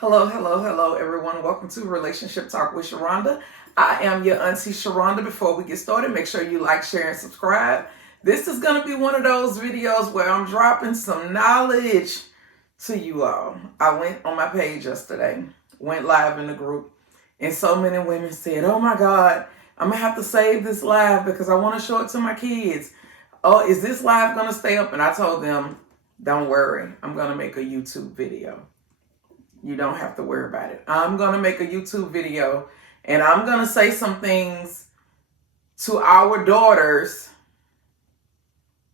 Hello, hello, hello, everyone. Welcome to Relationship Talk with Sharonda. I am your auntie Sharonda. Before we get started, make sure you like, share, and subscribe. This is going to be one of those videos where I'm dropping some knowledge to you all. I went on my page yesterday, went live in the group, and so many women said, "Oh my God, I'm going to have to save this live because I want to show it to my kids. Oh, is this live going to stay up?" And I told them, "Don't worry, I'm going to make a YouTube video. You don't have to worry about it. I'm going to make a YouTube video and I'm going to say some things to our daughters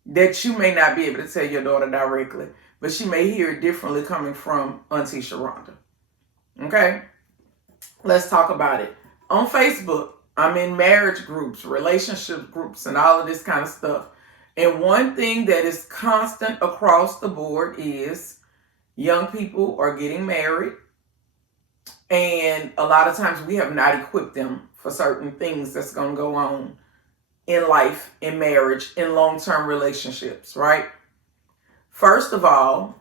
that you may not be able to tell your daughter directly, but she may hear it differently coming from Auntie Sharonda." Okay? Let's talk about it. On Facebook, I'm in marriage groups, relationship groups, and all of this kind of stuff. And one thing that is constant across the board is young people are getting married, and a lot of times we have not equipped them for certain things that's going to go on in life, in marriage, in long-term relationships, right? First of all,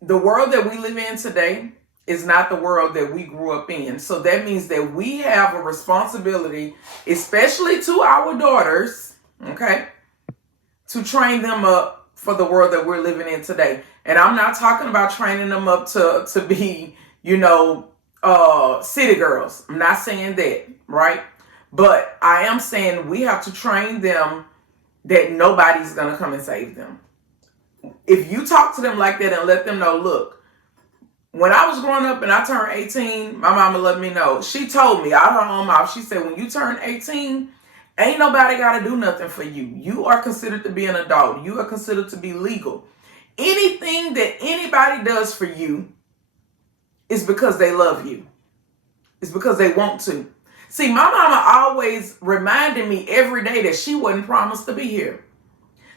the world that we live in today is not the world that we grew up in. So that means that we have a responsibility, especially to our daughters, okay, to train them up for the world that we're living in today. And I'm not talking about training them up to be, city girls. I'm not saying that, right? But I am saying we have to train them that nobody's going to come and save them. If you talk to them like that and let them know, look, when I was growing up and I turned 18, my mama let me know. She told me out of her own mouth, she said, when you turn 18, ain't nobody got to do nothing for you. You are considered to be an adult. You are considered to be legal. Anything that anybody does for you is because they love you. It's because they want to. See, my mama always reminded me every day that she wasn't promised to be here.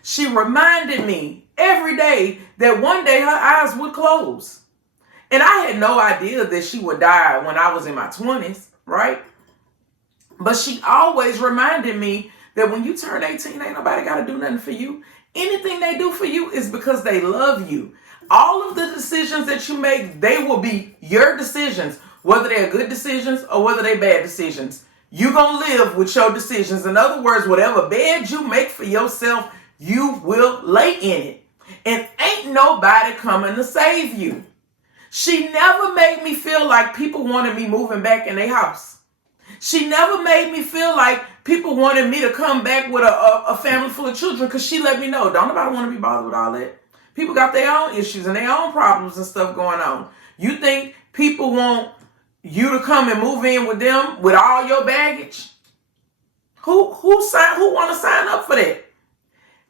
She reminded me every day that one day her eyes would close. And I had no idea that she would die when I was in my 20s, right? But she always reminded me that when you turn 18, ain't nobody got to do nothing for you. Anything they do for you is because they love you. All of the decisions that you make, they will be your decisions, whether they're good decisions or whether they're bad decisions. You're going to live with your decisions. In other words, whatever bed you make for yourself, you will lay in it. And ain't nobody coming to save you. She never made me feel like people wanted me moving back in their house. She never made me feel like people wanted me to come back with a family full of children, because she let me know, don't nobody want to be bothered with all that. People got their own issues and their own problems and stuff going on. You think people want you to come and move in with them with all your baggage? Who want to sign up for that?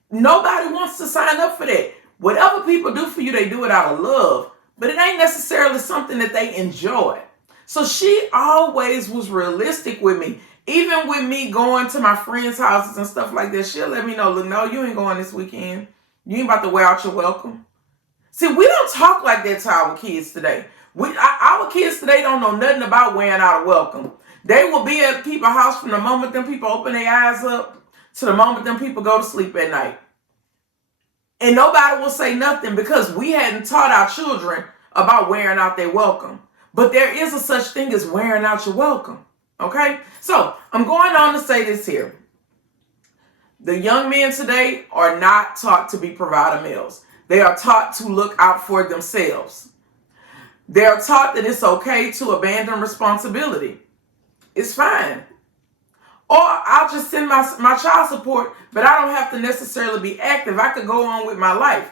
Nobody wants to sign up for that. Whatever people do for you, they do it out of love, but it ain't necessarily something that they enjoy. So she always was realistic with me. Even with me going to my friends' houses and stuff like that, she'll let me know, look, no, you ain't going this weekend. You ain't about to wear out your welcome. See, we don't talk like that to our kids today. Our kids today don't know nothing about wearing out a welcome. They will be at people's house from the moment them people open their eyes up to the moment them people go to sleep at night. And nobody will say nothing because we hadn't taught our children about wearing out their welcome. But there is a such thing as wearing out your welcome. Okay? So I'm going on to say this here. The young men today are not taught to be provider males. They are taught to look out for themselves. They are taught that it's okay to abandon responsibility. It's fine. Or I'll just send my child support, but I don't have to necessarily be active. I could go on with my life.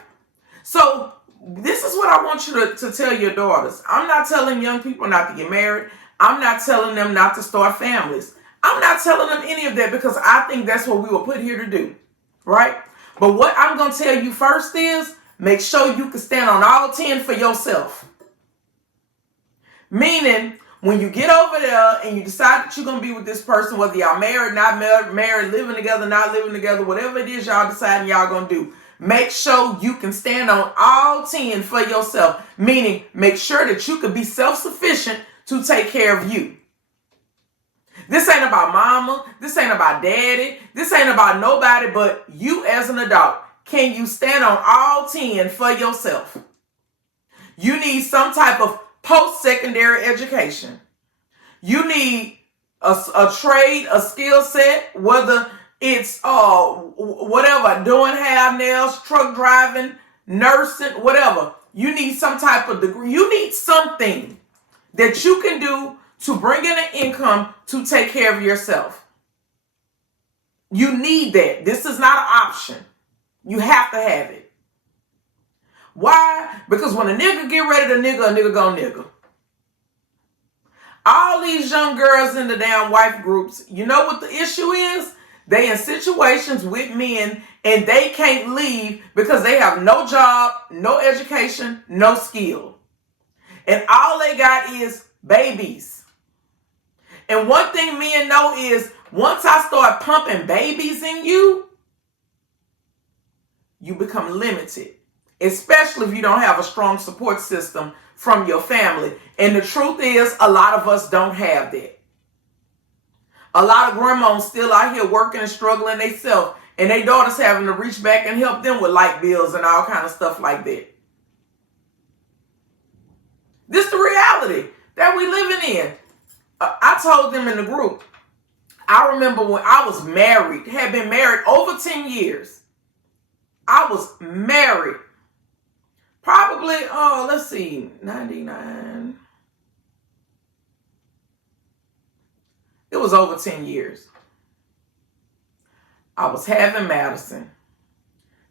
So this is what I want you to tell your daughters. I'm not telling young people not to get married. I'm not telling them not to start families. I'm not telling them any of that because I think that's what we were put here to do, right? But what I'm going to tell you first is make sure you can stand on all 10 for yourself. Meaning, when you get over there and you decide that you're going to be with this person, whether y'all married, not married, living together, not living together, whatever it is y'all deciding y'all going to do, make sure you can stand on all 10 for yourself. Meaning, make sure that you can be self-sufficient to take care of you. This ain't about mama. This ain't about daddy. This ain't about nobody but you as an adult. Can you stand on all 10 for yourself? You need some type of post-secondary education. You need a trade, a skill set, whether it's whatever, doing hair, nails, truck driving, nursing, whatever. You need some type of degree. You need something that you can do to bring in an income to take care of yourself. You need that. This is not an option. You have to have it. Why? Because when a nigga get ready to nigga, a nigga gon' nigga. All these young girls in the damn wife groups, you know what the issue is? They in situations with men and they can't leave because they have no job, no education, no skill. And all they got is babies. And one thing men know is once I start pumping babies in you, you become limited. Especially if you don't have a strong support system from your family. And the truth is, a lot of us don't have that. A lot of grandmas still out here working and struggling themselves, and their daughters having to reach back and help them with light bills and all kind of stuff like that. This is the reality that we living in. I told them in the group, I remember when I was married, had been married over 10 years. I was married. Probably, let's see, 99. It was over 10 years. I was having Madison.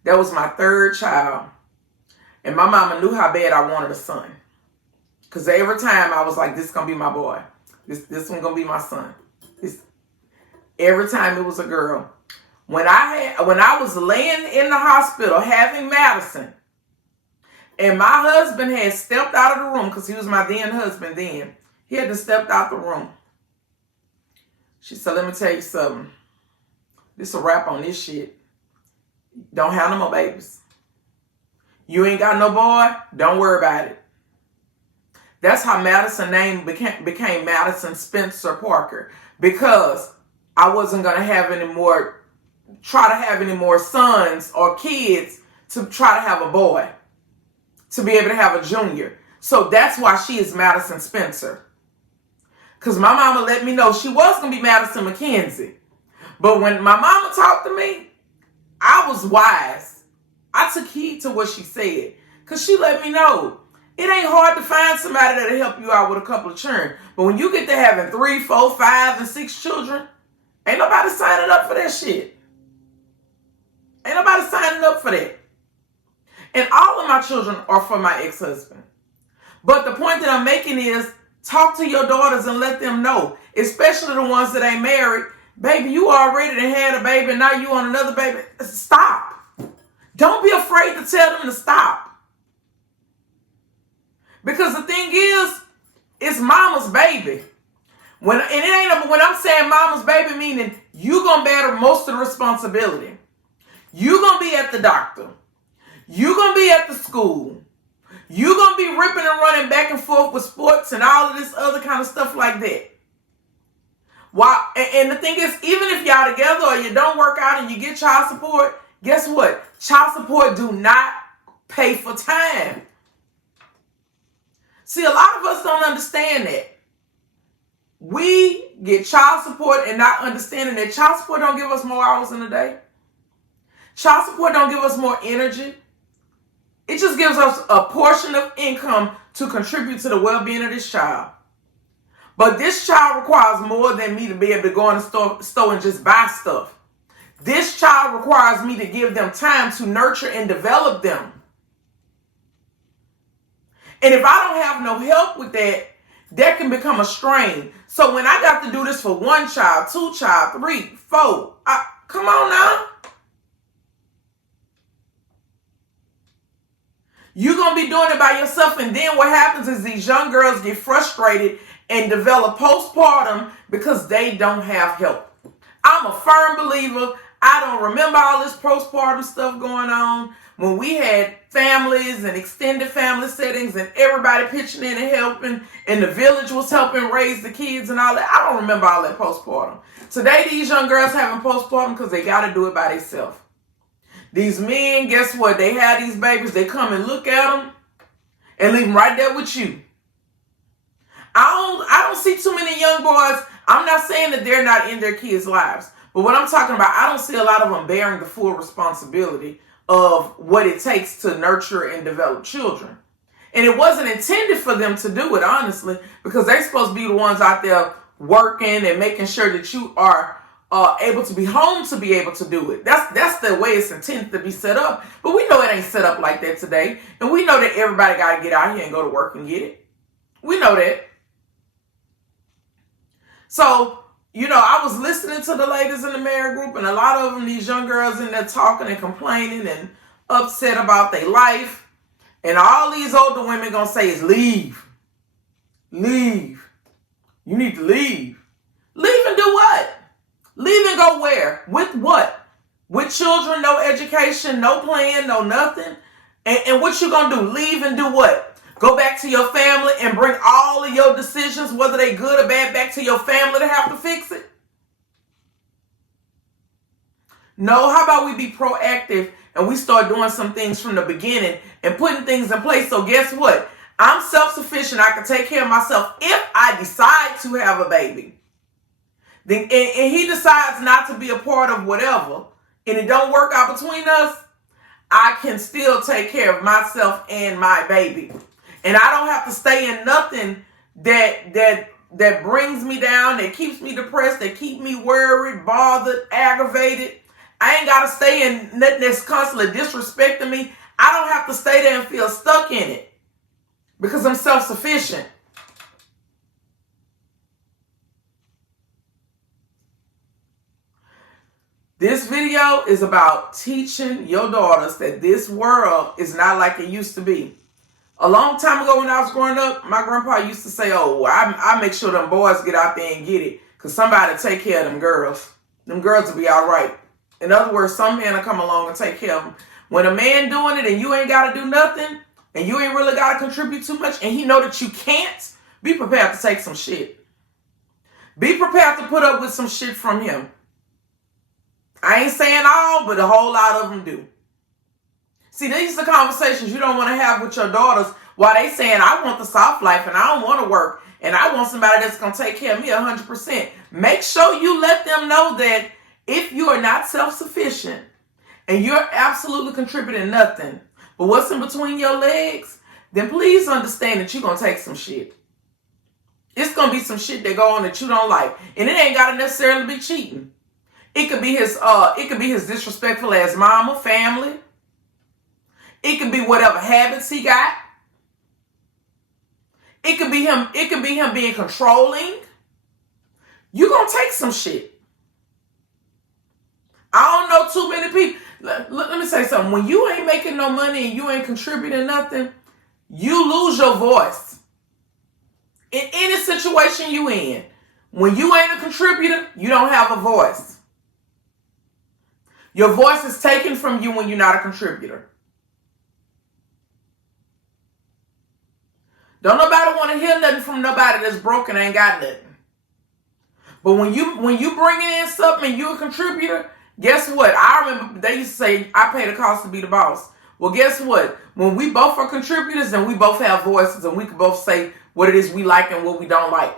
That was my third child. And my mama knew how bad I wanted a son. Because every time I was like, this is going to be my boy. This one going to be my son. Every time it was a girl. When I was laying in the hospital having Madison, and my husband had stepped out of the room, because he was my then husband then. He had to step out the room. She said, let me tell you something. This a wrap on this shit. Don't have no more babies. You ain't got no boy, don't worry about it. That's how Madison name became Madison Spencer Parker. Because I wasn't going to try to have any more sons or kids to try to have a boy. To be able to have a junior. So that's why she is Madison Spencer. Because my mama let me know she was going to be Madison McKenzie. But when my mama talked to me, I was wise. I took heed to what she said. Because she let me know it ain't hard to find somebody that'll help you out with a couple of children. But when you get to having 3, 4, 5, and 6 children, ain't nobody signing up for that shit. Ain't nobody signing up for that. And all of my children are for my ex-husband. But the point that I'm making is talk to your daughters and let them know, especially the ones that ain't married. Baby, you already done had a baby and now you on another baby. Stop. Don't be afraid to tell them to stop. Because the thing is, it's mama's baby. When I'm saying mama's baby, meaning you gonna bear most of the responsibility. You gonna be at the doctor. You're going to be at the school. You're going to be ripping and running back and forth with sports and all of this other kind of stuff like that. And the thing is, even if y'all together or you don't work out and you get child support, guess what? Child support do not pay for time. See, a lot of us don't understand that. We get child support and not understanding that child support don't give us more hours in a day. Child support don't give us more energy. It just gives us a portion of income to contribute to the well-being of this child. But this child requires more than me to be able to go in the store and just buy stuff. This child requires me to give them time to nurture and develop them. And if I don't have no help with that, that can become a strain. So when I got to do this for 1 child, 2 child, 3, 4, come on now. You're going to be doing it by yourself. And then what happens is these young girls get frustrated and develop postpartum because they don't have help. I'm a firm believer. I don't remember all this postpartum stuff going on when we had families and extended family settings and everybody pitching in and helping and the village was helping raise the kids and all that. I don't remember all that postpartum. Today, these young girls having postpartum because they got to do it by themselves. These men, guess what? They have these babies. They come and look at them. and leave them right there with you. I don't see too many young boys. I'm not saying that they're not in their kids' lives, but what I'm talking about, I don't see a lot of them bearing the full responsibility of what it takes to nurture and develop children. And it wasn't intended for them to do it, honestly, because they're supposed to be the ones out there working and making sure that you are able to be home to be able to do it. That's the way it's intended to be set up. But we know it ain't set up like that today. And we know that everybody got to get out here and go to work and get it. We know that. So, I was listening to the ladies in the married group, and a lot of them, these young girls in there talking and complaining and upset about their life. And all these older women going to say is leave. Leave. You need to leave. Leave and do what? Leave and go where? With what? With children, no education, no plan, no nothing. And what you going to do? Leave and do what? Go back to your family and bring all of your decisions, whether they good or bad, back to your family to have to fix it? No, how about we be proactive and we start doing some things from the beginning and putting things in place. So guess what? I'm self-sufficient. I can take care of myself if I decide to have a baby. Then, and he decides not to be a part of whatever, and it don't work out between us, I can still take care of myself and my baby. And I don't have to stay in nothing that brings me down, that keeps me depressed, that keep me worried, bothered, aggravated. I ain't got to stay in nothing that's constantly disrespecting me. I don't have to stay there and feel stuck in it because I'm self-sufficient. This video is about teaching your daughters that this world is not like it used to be. A long time ago when I was growing up, my grandpa used to say, oh, I make sure them boys get out there and get it because somebody take care of them girls. Them girls will be all right. In other words, some men will come along and take care of them. When a man doing it and you ain't got to do nothing and you ain't really got to contribute too much and he know that you can't, be prepared to take some shit. Be prepared to put up with some shit from him. I ain't saying all, but a whole lot of them do. See, these are conversations you don't want to have with your daughters while they saying, I want the soft life and I don't want to work and I want somebody that's going to take care of me 100%. Make sure you let them know that if you are not self-sufficient and you're absolutely contributing nothing, but what's in between your legs, then please understand that you're going to take some shit. It's going to be some shit that go on that you don't like. And it ain't got to necessarily be cheating. It could be his disrespectful ass mama, family. It could be whatever habits he got. It could be him being controlling. You're going to take some shit. I don't know too many people. Let me say something. When you ain't making no money and you ain't contributing nothing, you lose your voice. In any situation you in, when you ain't a contributor, you don't have a voice. Your voice is taken from you when you're not a contributor. Don't nobody want to hear nothing from nobody that's broken and ain't got nothing. But when you bringing in something and you're a contributor, guess what? I remember they used to say, I pay the cost to be the boss. Well, guess what? When we both are contributors and we both have voices and we can both say what it is we like and what we don't like.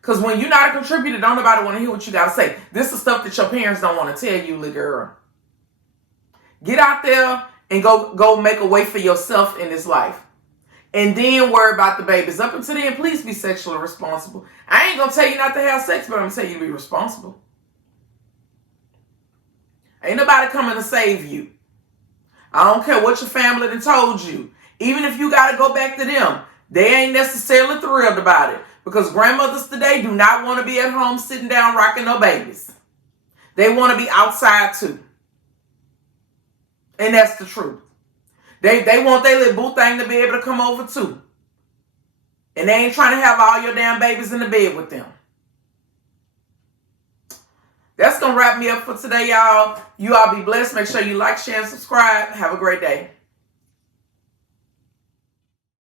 Because when you're not a contributor, don't nobody want to hear what you got to say. This is stuff that your parents don't want to tell you, little girl. Get out there and go make a way for yourself in this life. And then worry about the babies. Up until then, please be sexually responsible. I ain't going to tell you not to have sex, but I'm going to tell you to be responsible. Ain't nobody coming to save you. I don't care what your family done told you. Even if you got to go back to them, they ain't necessarily thrilled about it. Because grandmothers today do not want to be at home sitting down rocking no babies. They want to be outside too. And that's the truth. They want their little boo thing to be able to come over too. And they ain't trying to have all your damn babies in the bed with them. That's going to wrap me up for today, y'all. You all be blessed. Make sure you like, share, and subscribe. Have a great day.